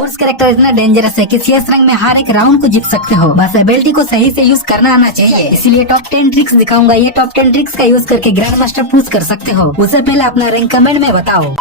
Morse character इतना dangerous है कि CS रैंक में हर एक राउंड को जीत सकते हो, बस एबिलिटी को सही से यूज करना आना चाहिए। इसीलिए टॉप 10 ट्रिक्स दिखाऊंगा, ये टॉप 10 ट्रिक्स का यूज करके ग्रैंड मास्टर पुश कर सकते हो। उससे पहले अपना रैंक कमेंट में बताओ।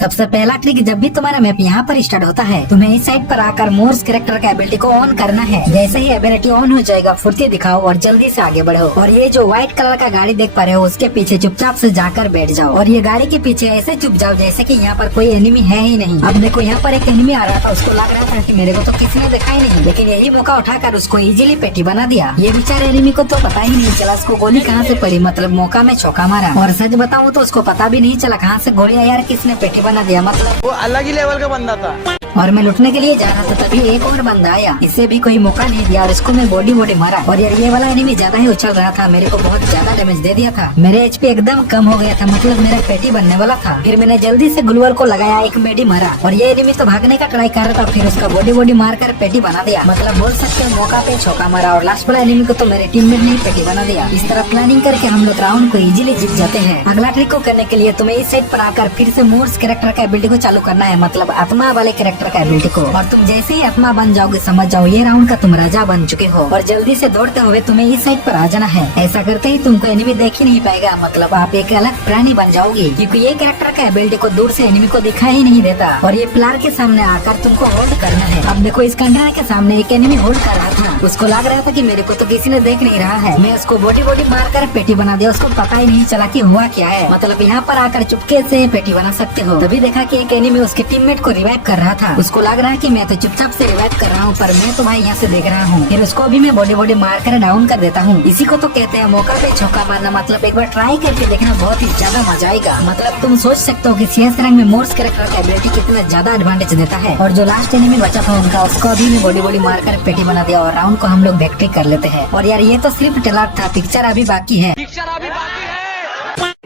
सबसे पहला ट्रिक, जब भी तुम्हारा मैप यहाँ पर स्टार्ट होता है, तुम्हें इस साइड पर आकर मोर्स कैरेक्टर का एबिलिटी को ऑन करना है। जैसे ही एबिलिटी ऑन हो जाएगा, फुर्ती दिखाओ और जल्दी से आगे बढ़ो। और ये जो व्हाइट कलर का गाड़ी देख पा रहे हो, उसके पीछे चुपचाप से जाकर बैठ जाओ और ये गाड़ी के पीछे ऐसे चुप जाओ जैसे कि यहाँ पर कोई एनिमी है ही नहीं। अब देखो यहाँ पर एक एनिमी आ रहा था, उसको लग रहा था कि मेरे को तो किसी ने देखा ही नहीं, लेकिन यही मौका उठाकर उसको इजीली पेटी बना दिया। ये बेचारे एनिमी को तो पता ही नहीं चला उसको गोली कहाँ से पड़ी, मतलब मौका में चौका मारा। और सच बताऊँ तो उसको पता भी नहीं चला कहाँ से गोली यार किसने पेटी बना दिया, मतलब वो अलग ही लेवल का बंदा था। और मैं लुटने के लिए जा रहा था, तभी एक और बंदा आया, इसे भी कोई मौका नहीं दिया और इसको मैं बॉडी मारा। और यार ये वाला एनिमी ज्यादा ही उछल रहा था, मेरे को बहुत ज्यादा डैमेज दे दिया था। मेरे HP एकदम कम हो गया था, मतलब मेरा पेटी बनने वाला था। फिर मैंने जल्दी से ग्लूअर को लगाया, एक मेडी मारा और ये एनिमी तो भागने का ट्राई कर रहा था, फिर उसका बॉडी मार कर पेटी बना दिया। मतलब बोल सकते हो मौका पे चौका मारा। और लास्ट वाला एनिमी को तो मेरे टीममेट ने पेटी बना दिया। इस तरह प्लानिंग करके हम लोग राउंड को इजीली जीत जाते हैं। अगला ट्रिक को करने के लिए तुम्हें इस साइड पर आकर फिर से मोर्स कैरेक्टर का एबिलिटी को चालू करना है, मतलब आत्मा वाले कैरेक्टर का एबिलिटी को। और तुम जैसे ही आत्मा बन जाओगे, समझ जाओ ये राउंड का तुम राजा बन चुके हो। और जल्दी से दौड़ते हुए तुम्हें इस साइड पर आ जाना है। ऐसा करते ही तुमको एनिमी देख ही नहीं पाएगा, मतलब आप एक अलग प्राणी बन जाओगे, क्योंकि ये कैरेक्टर का एबिलिटी को दूर से एनिमी को दिखाई ही नहीं देता। और ये पिलर के सामने आकर तुमको होल्ड करना है। अब देखो इस कंटेनर के सामने एक एनिमी होल्ड कर रहा था, उसको लग रहा था कि मेरे को तो किसी ने देख नहीं रहा है। मैं उसको बॉडी मार कर पेटी बना दिया, उसको पता ही नहीं चला कि हुआ क्या है। मतलब यहाँ पर आकर चुपके से पेटी बना सकते हो। तभी देखा कि एक एनिमी उसके टीममेट को रिवाइव कर रहा था, उसको लग रहा है कि मैं तो चुपचाप से रिवाइव कर रहा हूँ, पर मैं तो भाई यहाँ से देख रहा हूँ। फिर उसको भी मैं बॉडी मार कर डाउन कर देता हूँ। इसी को तो कहते हैं मौका पे चौका मारना, मतलब एक बार ट्राई करके देखना, बहुत ही ज्यादा मजा आएगा। मतलब तुम सोच सकते हो कि CS रैंक में मोर्स कैरेक्टर का एबिलिटी कितना ज्यादा एडवांटेज देता है। और जो लास्ट एनिमी बचा था उनका, उसको भी मैं बॉडी मार कर पेटी बना दिया और राउंड को हम लोग विक्ट्री कर लेते हैं। और यार ये तो सिर्फ ट्रेलर था, पिक्चर अभी बाकी है।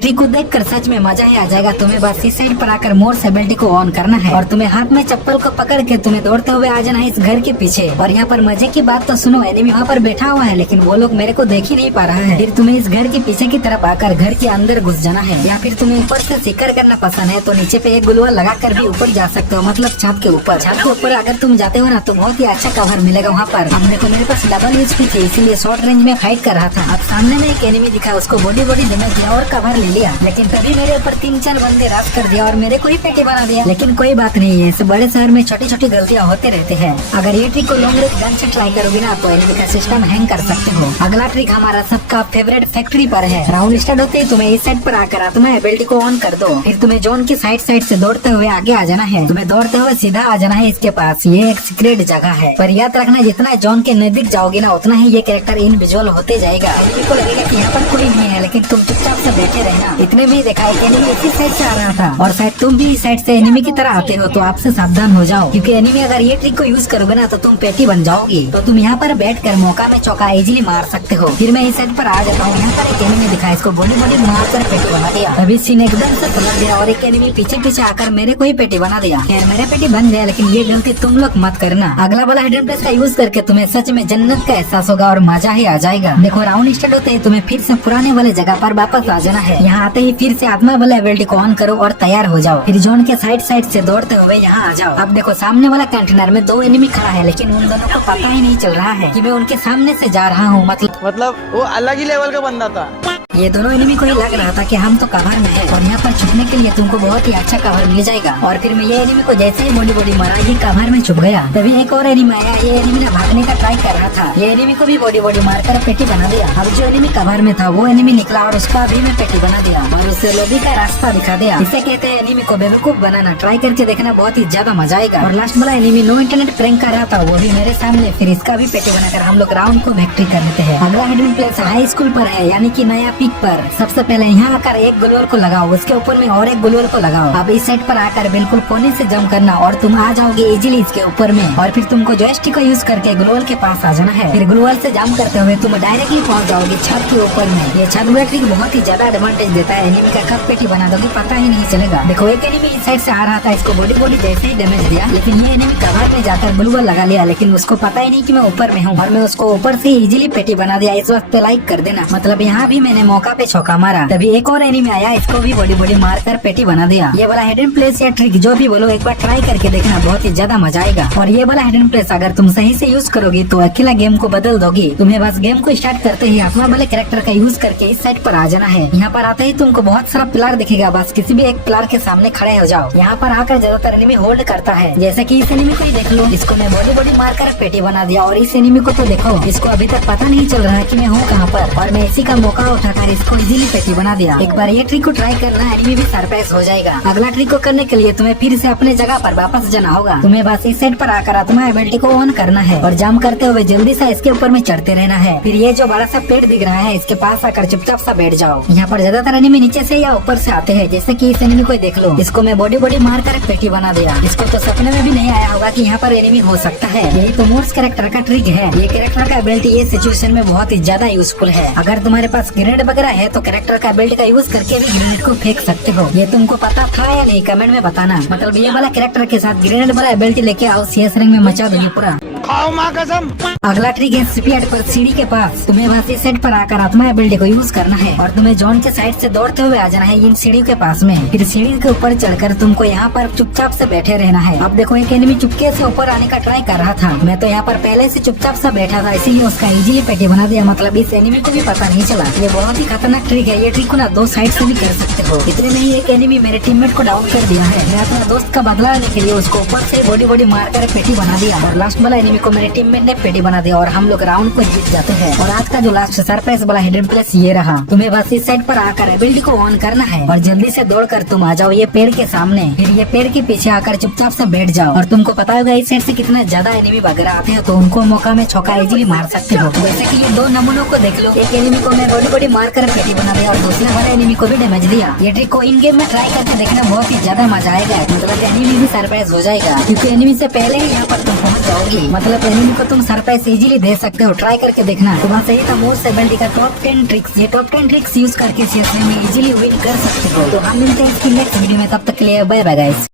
ट्रिक को देखकर सच में मजा ही आ जाएगा। तुम्हें बस इस साइड पर आकर मोर्स एबिलिटी को ऑन करना है और तुम्हें हाथ में चप्पल को पकड़ के तुम्हें दौड़ते हुए आ जाना है इस घर के पीछे। और यहाँ पर मजे की बात तो सुनो, एनिमी वहाँ पर बैठा हुआ है लेकिन वो लोग मेरे को देख ही नहीं पा रहा है। फिर तुम्हें इस घर के पीछे की तरफ आकर घर के अंदर घुस जाना है, या फिर तुम्हें ऊपर से शिकार करना पसंद है तो नीचे पे एक गुलवा लगा कर भी ऊपर जा सकते हो, मतलब छत के ऊपर। छत के ऊपर अगर तुम जाते हो ना तो बहुत ही अच्छा कवर मिलेगा वहाँ पर। अब देखो मेरे पास डबल HP थी, इसीलिए शॉर्ट रेंज में फाइट कर रहा था। अब सामने में एक एनिमी दिखा, उसको बॉडी डैमेज दिया और कवर ले लिया, लेकिन तभी मेरे ऊपर 3-4 बंदे रश कर दिया और मेरे को ही पेटी बना दिया। लेकिन कोई बात नहीं है, इस बड़े शहर में छोटी छोटी गलतियां होते रहते हैं। अगर ये ट्रिक को लॉन्ग रेंज गन से ट्राई करोगे ना तो एनिमी का सिस्टम हैंग कर सकते हो। अगला ट्रिक हमारा सबका फेवरेट फैक्ट्री पर है। राउंड स्टार्ट होते ही तुम्हें इस साइड पर आकर आत्मा एबिलिटी को ऑन कर दो। फिर तुम्हें जोन की साइड से दौड़ते हुए आगे आ जाना है। तुम्हें दौड़ते हुए सीधा आ जाना है इसके पास, ये एक सीक्रेट जगह है। पर याद रखना, जितना जोन के नजदीक जाओगे ना उतना ही ये कैरेक्टर इनविजुअल होते जाएगा। एनिमी को लगेगा कि यहाँ पर कोई नहीं है, लेकिन तुम चुपचाप से बैठे रहना। इतने में देखा एक एनिमी इसी साइड से आ रहा था और शायद तुम भी इस साइड से एनिमी की तरह आते हो, तो आपसे सावधान हो जाओ, क्योंकि एनिमी अगर ये ट्रिक को यूज करोगे ना तो तुम पेटी बन जाओगे। तो तुम यहाँ पर बैठकर मौका में चौका इजीली मार सकते हो। फिर मैं इस साइड पर आ जाता हूँ, यहाँ पर एक एनिमी दिखा, इसको बॉडी मार कर पेटी बना दिया। अभी सीन एकदम से पलट गया और एक एनिमी पीछे आकर मेरे को ही पेटी बना दिया। खैर मेरे पेटी बन गया, लेकिन ये गलती तुम लोग मत करना। अगला वाला हिडन प्लेस का यूज करके तुम्हें सच में जन्नत का एहसास होगा और मजा ही आ जाएगा। देखो राउंड स्टार्ट होते ही तुम्हें फिर से पुराने वाले जगह पर वापस आ जाना है। यहाँ आते ही फिर से आत्मा वाला एबिलिटी को ऑन करो और तैयार हो जाओ। फिर जोन के साइड से दौड़ते हुए यहाँ आ जाओ। अब देखो सामने वाला कंटेनर में 2 एनिमी खड़ा है, लेकिन उन दोनों को पता ही नहीं चल रहा है कि मैं उनके सामने से जा रहा हूँ। मतलब वो अलग ही लेवल का बंदा था। ये दोनों एनिमी को ही लग रहा था कि हम तो कवर में है और यहाँ पर छुपने के लिए तुमको बहुत ही अच्छा कवर मिल जाएगा। और फिर मैं ये एनिमी को जैसे ही बॉडी मारा, ये कवर में छुप गया। तभी एक और एनिमी आया, ये एनिमी ना भागने का ट्राई कर रहा था, ये एनिमी को भी बॉडी मार कर पेटी बना दिया। अब जो एनिमी कवर में था वो एनिमी निकला और उसका भी मैं पेटी बना दिया और उससे लॉबी का रास्ता दिखा दिया। इसे कहते हैं एनिमी को बेवकूफ बनाना। ट्राई करके देखना, बहुत ही ज्यादा मजा आएगा। और लास्ट वाला एनिमी नो इंटरनेट प्रैंक कर रहा था, वो भी मेरे सामने, फिर इसका भी पेटी बनाकर हम लोग राउंड को विक्ट्री कर लेते हैं। अगला हिडन प्लेस हाई स्कूल पर है, यानी कि नया पीक पर। सबसे पहले यहाँ आकर एक ग्लूअर को लगाओ, उसके ऊपर में और एक ग्लूअर को लगाओ। अब इस साइड पर आकर बिल्कुल कोने से जंप करना और तुम आ जाओगे इजीली इसके ऊपर में। और फिर तुमको जॉयस्टिक को यूज करके ग्लूअर के पास आ जाना है। फिर ग्लूअर से जंप करते हुए तुम डायरेक्टली पहुंच जाओगे छत के ऊपर में। ये छत वाला ट्रिक बहुत ही ज्यादा एडवांटेज देता है, एनिमी का कब पेटी बना दोगे पता ही नहीं चलेगा। देखो एक एनिमी इस साइड से आ रहा था, इसको बॉडी जैसे ही डैमेज दिया, लेकिन ये एनिमी कवर में जाकर ग्लूअर लगा लिया, लेकिन उसको पता ही नहीं कि मैं ऊपर में हूँ और मैं उसको ऊपर से इजीली पेटी बना दिया। इस वक्त लाइक कर देना, मतलब यहाँ भी मैंने मौका पे चौका मारा। तभी एक और एनिमी आया, इसको भी बॉडी बॉडी मार कर पेटी बना दिया। ये वाला हिडन प्लेस या ट्रिक जो भी बोलो, एक बार ट्राई करके देखना, बहुत ही ज्यादा मजा आएगा। और ये वाला हिडन प्लेस अगर तुम सही से यूज करोगी तो अकेला गेम को बदल दोगी। तुम्हें बस गेम को स्टार्ट करते ही आत्मा वाले कैरेक्टर का यूज करके इस साइड पर आ जाना है। यहाँ पर आते ही तुमको बहुत सारा पिलर दिखेगा, बस किसी भी एक पिलर के सामने खड़े हो जाओ। यहाँ पर आकर ज्यादातर एनिमी होल्ड करता है, जैसे कि इस एनिमी को ही देख लो, इसको मैं बॉडी बॉडी मार कर पेटी बना दिया। और इस एनिमी को तो देखो, इसको अभी तक पता नहीं चल रहा है कि मैं हूँ कहाँ पर, और मैं इसी का मौका उठाकर इसको इजीली पेटी बना दिया। एक बार ये ट्रिक को ट्राई करना, एनिमी भी सरप्राइज हो जाएगा। अगला ट्रिक को करने के लिए तुम्हें फिर से अपने जगह पर वापस जाना होगा। तुम्हें बस इस साइड पर आकर आत्मा एबिलिटी को ऑन करना है और जंप करते हुए जल्दी से इसके ऊपर में चढ़ते रहना है। फिर ये जो बड़ा सा पेड़ दिख रहा है, इसके पास आकर चुपचाप सा बैठ जाओ। यहाँ पर ज्यादातर एनिमी नीचे से या ऊपर से आते हैं, जैसे कि इस एनिमी को देख लो, इसको मैं बॉडी बॉडी मार कर पेटी बना दिया। इसको तो सपने में भी नहीं आया होगा कि यहाँ पर एनिमी हो सकता है। यही तो मोर्स कैरेक्टर का ट्रिक है। ये कैरेक्टर का एबिलिटी ये सिचुएशन में बहुत ही ज्यादा यूजफुल है। अगर तुम्हारे पास ग्रेनेड वगैरह है तो कैरेक्टर का एबिलिटी का यूज करके भी ग्रेनेड को फेंक सकते हो। ये तुमको पता था या नहीं, कमेंट में बताना। मतलब ये वाला कैरेक्टर के साथ ग्रेनेड वाला एबिलिटी लेके आओ, CS रैंक में मचा दोगे पूरा। खाओ माँ कसम। अगला ट्रिक है स्पीड पर सीढ़ी के पास। तुम्हें बस इस सेट पर आकर आत्मा एबिलिटी को यूज करना है और तुम्हें जोन के साइड से दौड़ते हुए आ जाना है इन सीढ़ी के पास में। फिर सीढ़ी के ऊपर चढ़कर तुमको यहाँ पर चुपचाप से बैठे रहना है। अब देखो, एक एनिमी चुपके से ऊपर आने का ट्राई कर रहा था, मैं तो यहाँ पर पहले से चुपचाप सा बैठा था, इसीलिए उसका इजीली पेटी बना दिया। मतलब इस एनिमी को भी पता नहीं चला। ये बहुत ही खतरनाक ट्रिक है। ये ट्रिक को ना दो साइड से भी कर सकते हो। इतने में ही एक एनिमी मेरे टीममेट को डाउन कर दिया है। मैं अपना दोस्त का बदला लेने के लिए उसको ऊपर से बॉडी बॉडी मार कर पेटी बना दिया और लास्ट वाला एनिमी को मेरे टीममेट ने पेटी बना दिया और हम लोग राउंड को जीत जाते हैं। और आज का जो लास्ट सरप्राइज वाला हिडन प्लेस ये रहा। तुम्हें बस इस साइड पर आकर एबिलिटी को ऑन करना है और जल्दी से दौड़कर तुम आ जाओ ये पेड़ के सामने। फिर ये पेड़ के पीछे आकर चुपचाप से बैठ जाओ। और तुमको पता होगा इस साइड से कितना ज्यादा एनिमी वगैरह आते हैं, तो उनको मौका में चौका इजीली मार सकते हो। जैसे कि ये दो नमूनों को देख लो, एक एनिमी को मैं बॉडी बॉडी मार कर पेटी बना दिया और दूसरे वाले एनिमी को भी डैमेज दिया। ये ट्रिक को इन गेम में ट्राई करके देखना, बहुत ही ज्यादा मजा आएगा। मतलब एनिमी भी सरप्राइज हो जाएगा, क्योंकि एनिमी से पहले ही यहाँ पर तुम पहुँच जाओगी। मतलब एनिमी को तुम सरप्राइज इजीली दे सकते हो। ट्राई करके देखना। तो वहाँ से ही था मोर्स एबिलिटी का टॉप 10 ट्रिक्स। ये टॉप 10 ट्रिक्स यूज करके CS में इजीली विन कर सकते हो। तो हम मिलते हैं इसकी नेक्स्ट वीडियो में, तब तक के लिए बाय बाय गाइस।